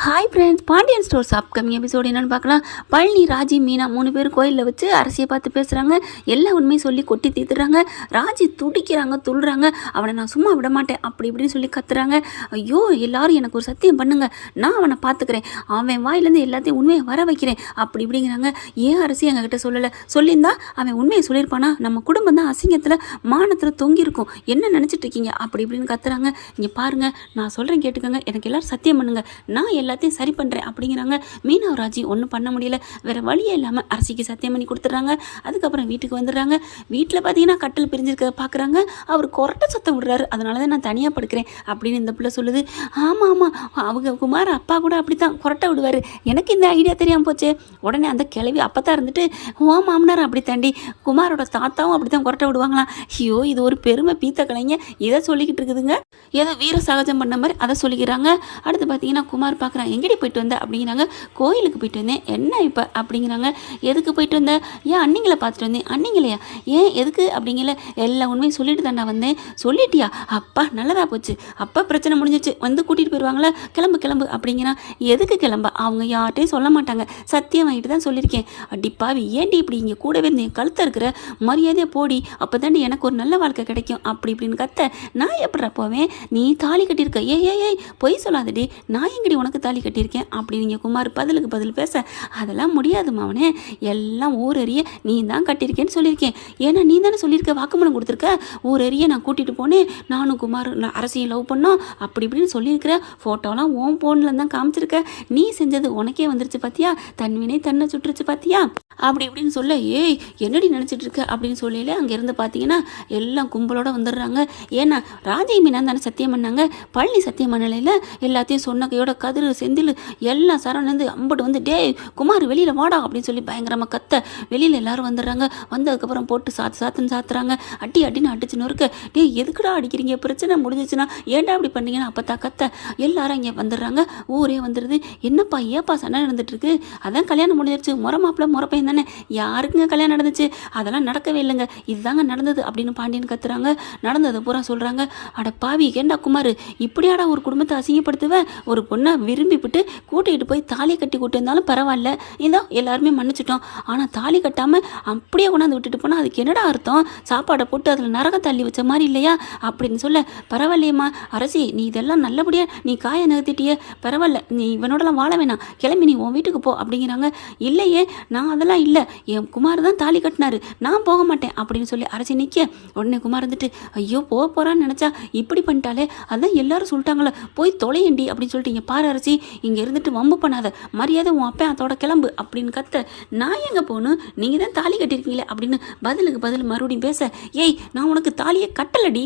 Hi friends, Pandian stores upcoming episode என்னென்னு பார்க்கலாம். பழனி, ராஜி, மீனா 3 பேர் கோயிலில் வச்சு அரசியை பார்த்து பேசுகிறாங்க. எல்லா உண்மையும் சொல்லி கொட்டி தீர்த்துறாங்க. ராஜி துடிக்கிறாங்க, துள்ளுறாங்க. அவனை நான் சும்மா விட மாட்டேன் அப்படி இப்படின்னு சொல்லி கத்துறாங்க. ஐயோ, எல்லாரும் எனக்கு ஒரு சத்தியம் பண்ணுங்க, நான் அவனை பார்த்துக்கிறேன், அவன் வாயிலேருந்து எல்லாத்தையும் உண்மையை வர வைக்கிறேன் அப்படி இப்படிங்கிறாங்க. ஏன் அரசி எங்ககிட்ட சொல்லலை? சொல்லியிருந்தா அவன் உண்மையை சொல்லியிருப்பானா? நம்ம குடும்பம் தான் அசிங்கத்தில் மானத்தில் தொங்கியிருக்கும், என்ன நினச்சிட்டு இருக்கீங்க அப்படி இப்படின்னு கத்துறாங்க. இங்கே பாருங்கள், நான் சொல்கிறேன் கேட்டுக்கோங்க, எனக்கு எல்லோரும் சத்தியம் பண்ணுங்க, நான் எல்லாத்தையும் சரி பண்ணுறேன் அப்படிங்கிறாங்க. மீனா ராஜி ஒன்றும் பண்ண முடியல, வேறு வழியே இல்லாமல் அரசிக்கு சத்தியம் பண்ணி கொடுத்துட்றாங்க. அதுக்கப்புறம் வீட்டுக்கு வந்துடுறாங்க. வீட்டில் பார்த்தீங்கன்னா கட்டில் பிரிஞ்சிருக்கிறத பார்க்குறாங்க. அவர் கொரட்டை சத்தம் விடுறாரு. அதனால தான் நான் தனியாக படுக்கிறேன் அப்படின்னு இந்த பிள்ளை சொல்லுது. ஆமாம் ஆமாம், அவங்க குமார் அப்பா கூட அப்படி தான் கொரட்டை விடுவார், எனக்கு இந்த ஐடியா தெரியாமல் போச்சு. உடனே அந்த கிளவி அப்போ தான் இருந்துட்டு, ஓ மாமனார் அப்படி தாண்டி, குமாரோட தாத்தாவும் அப்படி தான் கொரட்டை விடுவாங்களாம். ஐயோ, இது ஒரு பெருமை பீத்த கலைங்க, இதை சொல்லிக்கிட்டு இருக்குதுங்க. ஏதோ வீர சகஜம் பண்ண மாதிரி அதை சொல்லிக்கிறாங்க. அடுத்து பார்த்தீங்கன்னா குமார் பார்க்குறான். எங்கடி போயிட்டு வந்த அப்படிங்கிறாங்க. கோயிலுக்கு போயிட்டு வந்தேன். என்ன இப்போ அப்படிங்கிறாங்க. எதுக்கு போயிட்டு வந்த? ஏன் அன்னிங்களை பார்த்துட்டு வந்தேன். அன்னிங்களையா? ஏன் எதுக்கு அப்படிங்கல? எல்லா உண்மையும் சொல்லிட்டு தாண்டா வந்தேன். சொல்லிட்டியா? அப்பா நல்லதா போச்சு, அப்பா பிரச்சனை முடிஞ்சிச்சு, வந்து கூட்டிகிட்டு போயிடுவாங்களா? கிளம்பு கிளம்பு அப்படிங்கிறான். எதுக்கு கிளம்ப? அவங்க யார்ட்டையும் சொல்ல மாட்டாங்க, சத்தியம் வாங்கிட்டு தான் சொல்லியிருக்கேன். அடிப்பாவி, ஏன்டி இப்படி இங்கே கூடவே இருந்தேன், கழுத்த இருக்கிற மரியாதையை போடி, அப்போ தாண்டி எனக்கு ஒரு நல்ல வாழ்க்கை கிடைக்கும் அப்படி இப்படின்னு கத்த. நான் எப்படா போவேன்? நீ தாலி கட்டியிருக்க. ஏய் பொய் சொல்லாதடி, நான் எங்கடி உனக்கு தாலி கட்டியிருக்கேன் அப்படின்னு குமார் பதிலுக்கு பதில் பேச, அதெல்லாம் முடியாது மாவனே, எல்லாம் ஊரறிய நீ தான் கட்டியிருக்கேன்னு சொல்லியிருக்கேன். ஏன்னா நீ தானே சொல்லியிருக்க, வாக்குமூலம் கொடுத்துருக்க, ஊரறிய நான் கூட்டிகிட்டு போனேன், நானும் குமார் அரசியை லவ் பண்ணோம் அப்படி இப்படின்னு சொல்லியிருக்கிறேன். ஃபோட்டோலாம் ஓன் ஃபோனில் தான் காமிச்சிருக்க, நீ செஞ்சது உனக்கே வந்துருச்சு பார்த்தியா, தன்வினை தன்னை சுட்டுருச்சு பார்த்தியா அப்படி இப்படின்னு சொல்ல, ஏய் என்னடி நினச்சிட்டு இருக்க அப்படின்னு சொல்லல. அங்கேருந்து பார்த்தீங்கன்னா எல்லாம் கும்பலோட வந்துடுறாங்க. ஏன்னா ராஜி மீனா தானே சத்தியம் பண்ணாங்க, பழனி சத்தியம் பண்ணலையில் எல்லாத்தையும் சொன்ன கையோட கதிர் செந்தில் எல்லாம் சரணந்து அம்பட்டு வந்து, டே குமார் வெளியில் வாடா அப்படின்னு சொல்லி பயங்கரமாக கத்த. வெளியில் எல்லாரும் வந்துடுறாங்க. வந்ததுக்கப்புறம் போட்டு சாத்துன்னு சாத்துறாங்க. அடின்னு அடிச்சுன்னு இருக்க. டே எதுக்குடா அடிக்கிறீங்க, பிரச்சனை முடிஞ்சிச்சுன்னா ஏன்டா அப்படி பண்ணீங்கன்னா அப்போ கத்த. எல்லாரும் இங்கே வந்துடுறாங்க. ஊரே வந்துடுது. என்னப்பா ஏப்பா சண்டை நடந்துட்டு இருக்கு? அதான் கல்யாணம் முடிஞ்சிருச்சு, முறை மாப்பிள்ள முறை பையன் தானே, யாருக்குங்க கல்யாணம் நடந்துச்சு? அதெல்லாம் நடக்கவே இல்லைங்க, இதுதாங்க நடந்தது அப்படின்னு பாண்டியன் கத்துறாங்க. நடந்தது பூரா சொல்கிறாங்க. அட பாவி, ஏண்டா குமார் இப்படியாடா ஒரு குடும்பத்தை அசிங்கப்படுத்துவேன்? ஒரு பொண்ணை விரும்பிவிட்டு கூட்டிகிட்டு போய் தாலி கட்டி கூட்டு இருந்தாலும் பரவாயில்ல, இதோ எல்லாருமே மன்னிச்சிட்டோம். ஆனால் தாலி கட்டாமல் அப்படியே கொண்டாந்து விட்டுட்டு போனால் அதுக்கு என்னடா அர்த்தம்? சாப்பாடை போட்டு அதில் நரகம் தள்ளி வச்ச மாதிரி இல்லையா அப்படின்னு சொல்ல, பரவாயில்லையம்மா அரசி, நீ இதெல்லாம் நல்லபடியாக நீ காய நிறுத்திட்டியே, பரவாயில்ல, நீ இவனோடலாம் வாழ வேணாம், கிளம்பி நீ உன் வீட்டுக்கு போ அப்படிங்கிறாங்க. இல்லையே, நான் அதெல்லாம் இல்லை, என் குமார் தான் தாலி கட்டினாரு, நான் போக மாட்டேன் அப்படின்னு சொல்லி அரசி நிற்க. உடனே குமார் வந்துட்டு, ஐயோ போக போகிறான்னு நினச்சா இப்படி பண்ணிட்டாலே, அதான் எல்லாரும் சொல்லிட்டாங்களே போய் தொலையண்டி அப்படின்னு சொல்லிட்டு, இங்கே பாரு அரசி, இங்கே இருந்துட்டு வம்பு பண்ணாத, மரியாதை உன் அப்பா அதோட கிளம்பு அப்படின்னு கத்த. நான் எங்கே போகணும், நீங்கள் தான் தாலி கட்டியிருக்கீங்களே அப்படின்னு பதிலுக்கு பதில் மறுபடியும் பேச, ஏய் நான் உனக்கு தாலியை கட்டலடி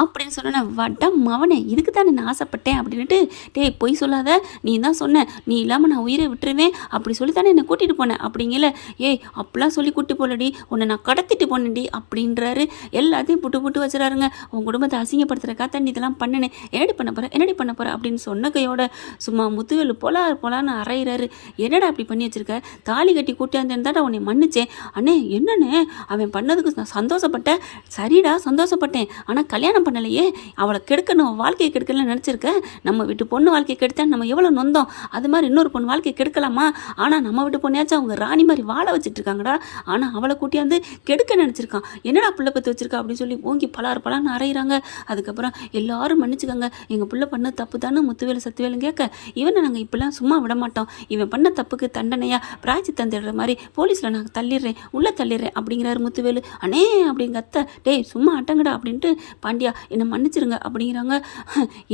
அப்படின்னு சொன்னேன். வட்டம் மவனே, இதுக்கு தானே நான் ஆசைப்பட்டேன் அப்படின்ட்டு, டேய் பொய் சொல்லாத, நீ தான் சொன்ன, நீ இல்லாமல் நான் உயிரை விட்டுருவேன் அப்படி சொல்லி தானே என்னை கூட்டிகிட்டு போனேன் அப்படிங்கல. ஏய் அப்படிலாம் சொல்லி கூட்டி போலடி, உன்னை நான் கடத்திட்டு போனேன்டி அப்படின்றாரு. எல்லாத்தையும் புட்டு வச்சுறாருங்க. உன் குடும்பத்தை அசிங்கப்படுத்துகிறக்கா தண்ணி இதெல்லாம் பண்ணினேன், என்னடி பண்ண போகிற அப்படின்னு சொன்ன கையோட சும்மா முத்துவேலு போலான்னு அறையிறாரு. என்னடா அப்படி பண்ணி வச்சிருக்க, தாலி கட்டி கூட்டியாந்தேன்தாடா உன்னை மன்னிச்சேன். அண்ணே என்னன்னு அவன் பண்ணதுக்கு நான் சந்தோஷப்பட்டேன், சரிடா சந்தோஷப்பட்டேன், ஆனால் கல்யாணம் பண்ணலையே, அவளை கெடுக்கணும், வாழ்க்கையை கெடுக்கலன்னு நினச்சிருக்கேன். நம்ம வீட்டு பொண்ணு வாழ்க்கையை கெடுத்தா நம்ம எவ்வளோ நொந்தோம், அது மாதிரி இன்னொரு பொண்ணு வாழ்க்கையை கெடுக்கலாமா? ஆனால் நம்ம வீட்டு பொண்ணையாச்சும் அவங்க ராணி மாதிரி வாழ வச்சுட்டு இருக்காங்கடா, ஆனால் அவளை கூட்டியாந்து கெடுக்க நினச்சிருக்கான், என்னடா பிள்ளை பற்றி வச்சிருக்கா அப்படின்னு சொல்லி ஓங்கி பலான்னு அறையிறாங்க. அதுக்கப்புறம் எல்லாரும் மன்னிச்சுக்கோங்க, எங்கள் பிள்ளை பண்ண தப்பு தானே முத்துவேலு சத்துவேலும் கேட்க, இவனை நாங்கள் இப்பெல்லாம் சும்மா விட மாட்டோம், இவன் பண்ண தப்புக்கு தண்டனையாக பிராய்ச்சி தந்துடுற மாதிரி போலீஸில் நாங்கள் தள்ளிடுறேன், உள்ளே தள்ளிடுறேன் அப்படிங்கிறாரு முத்துவேலு. அண்ணே அப்படிங்க அத்தை, டேய் சும்மா அட்டங்கடா அப்படின்ட்டு, பாண்டியா என்னை மன்னிச்சிருங்க அப்படிங்கிறாங்க.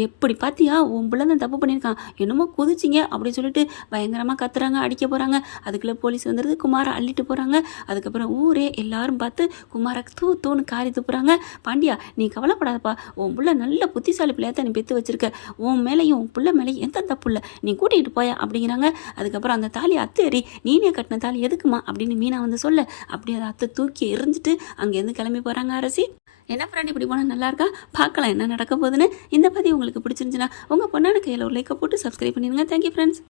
எப்படி பார்த்தியா, உன் பிள்ளை தான் தப்பு பண்ணியிருக்கான், என்னமோ குதிச்சிங்க அப்படின்னு சொல்லிட்டு பயங்கரமாக கத்துறாங்க, அடிக்க போகிறாங்க. அதுக்குள்ளே போலீஸ் வந்துடுது, குமாரை அள்ளிட்டு போகிறாங்க. அதுக்கப்புறம் ஊரே எல்லாரும் பார்த்து குமாரை தூன்னு காரி துப்புறாங்க. பாண்டியா நீ கவலைப்படாதப்பா, உன் பிள்ளை நல்ல புத்திசாலி பிள்ளையாக தான் நீ பெற்று வச்சிருக்க, உன் மேலேயும் உன் பிள்ளை மேலேயும் எந்த தப்பு இல்லை, நீ கூட்டிகிட்டு போயா அப்படிங்கிறாங்க. அதுக்கப்புறம் அந்த தாலி அத்தேறி, நீனே கட்டின தாலி எதுக்குமா அப்படின்னு மீனா வந்து சொல்ல, அப்படியே அதை அத்தை தூக்கி எரிஞ்சிட்டு அங்கேருந்து கிளம்பி போகிறாங்க அரசி. என்ன ஃப்ரெண்ட் இப்படி போனால் நல்லா இருக்கா? பார்க்கலாம் என்ன நடக்க போகுதுன்னு. இந்த பதிவு உங்களுக்கு பிடிச்சிருந்துச்சுன்னா உங்கள் பொண்ணான கையில் ஒரு லைக்கை போட்டு சப்ஸ்கிரைப் பண்ணிடுங்க. Thank you friends.